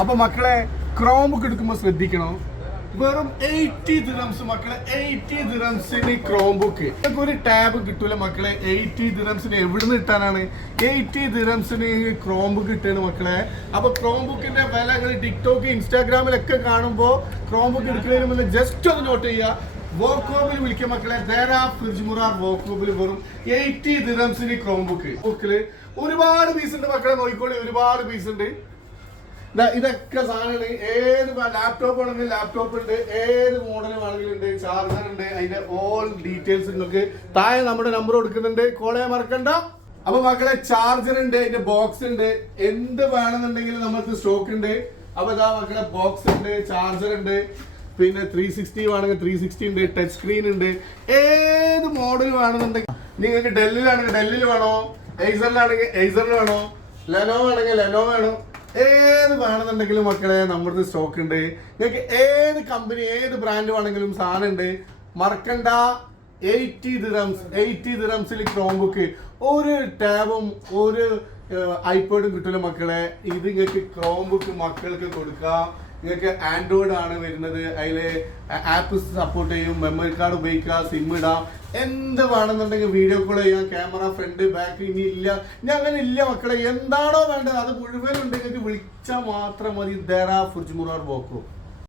അപ്പൊ മക്കളെ Chrome book എടുക്കുമ്പോൾ ശ്രദ്ധിക്കണം, വെറും 80 ദിറംസ് മക്കളെ. 80 ദിറംസിന് ക്രോം ബുക്ക്. ഒരു ടാബ് കിട്ടൂല മക്കളെ. 80 ദിറംസിന് എവിടുന്ന് കിട്ടാനാണ്? 80 ദിറംസിന് ക്രോം ബുക്ക് കിട്ടുകയാണ് മക്കളെ. അപ്പൊ ക്രോം ബുക്കിന്റെ വില നിങ്ങൾ ടിക്ടോക്ക് ഇൻസ്റ്റാഗ്രാമിലൊക്കെ കാണുമ്പോൾ ക്രോം ബുക്ക് എടുക്കുന്നതിന് മുന്നേ ജസ്റ്റ് ഒന്ന് നോട്ട് ചെയ്യുക. വോക്കോബിൽ വിളിക്കുക മക്കളെ. ദേരാ ഫ്രിഡ്ജ് വോക്കോബിൽ വെറും 80 ദിറംസിന് ക്രോം ബുക്ക്. ബുക്കില് ഒരുപാട് പീസ് ഉണ്ട് മക്കളെ, നോക്കിക്കോളി. ഒരുപാട് പീസ് ഉണ്ട്. ഇതൊക്കെ സാധനമാണ്. ഏത് ലാപ്ടോപ്പ് ആണെങ്കിൽ ലാപ്ടോപ്പ് ഉണ്ട്, ഏത് മോഡൽ വേണമെങ്കിലും ഉണ്ട്, ചാർജർ ഉണ്ട്. അതിന്റെ ഓൾ ഡീറ്റെയിൽസ് നിങ്ങൾക്ക് താഴെ നമ്മുടെ നമ്പർ കൊടുക്കുന്നുണ്ട്, കോൾ ചെയ്യാൻ മറക്കണ്ട. അപ്പൊ മക്കളെ ചാർജർ ഉണ്ട്, അതിന്റെ ബോക്സ് ഉണ്ട്, എന്ത് വേണമെന്നുണ്ടെങ്കിലും നമുക്ക് സ്റ്റോക്ക് ഉണ്ട്. അപ്പൊ ഇതാ മക്കളെ ബോക്സ് ഉണ്ട്, ചാർജർ ഉണ്ട്, പിന്നെ 360 വേണമെങ്കിൽ 360 ഉണ്ട്, ടച്ച് സ്ക്രീൻ ഉണ്ട്. ഏത് മോഡൽ വേണമെന്നുണ്ടെങ്കിൽ നിങ്ങൾക്ക് ഡെല്ലിലാണെങ്കിൽ ഡെല്ലിൽ വേണോ, എയ്സറിലാണെങ്കിൽ എയ്സറിൽ വേണോ, ലെനോവോ ആണെങ്കിൽ ലെനോവോ വേണോ, ഏത് വേണമെന്നുണ്ടെങ്കിലും മക്കളെ നമ്മുടെ സ്റ്റോക്ക് ഉണ്ട്. നിങ്ങൾക്ക് ഏത് കമ്പനി ഏത് ബ്രാൻഡ് വേണമെങ്കിലും സാധനം ഉണ്ട്. മറക്കണ്ട, 80 ദിറംസ്. 80 ദിറംസിൽ Chrome book. ഒരു ടാബും ഒരു ഐപോഡും കിട്ടില്ല മക്കളെ. ഇത് നിങ്ങൾക്ക് ക്രോം ബുക്ക് മക്കൾക്ക് കൊടുക്കാം. നിങ്ങൾക്ക് ആൻഡ്രോയിഡ് ആണ് വരുന്നത്, അതിൽ ആപ്പ് സപ്പോർട്ട് ചെയ്യും, മെമ്മറി കാർഡ് ഉപയോഗിക്കാം, സിം ഇടാം, എന്ത് വേണമെന്നുണ്ടെങ്കിൽ വീഡിയോ കോൾ ചെയ്യാം, ക്യാമറ ഫ്രണ്ട് ബാക്ക്. ഇനി ഇല്ല, ഇനി അങ്ങനെ ഇല്ല മക്കളെ. എന്താണോ വേണ്ടത് അത് മുഴുവൻ ഉണ്ട്. നിങ്ങൾക്ക് വിളിച്ചാൽ മാത്രം മതി. ദേരാ ഫ്രിഡ്ജ് വോക്കോ.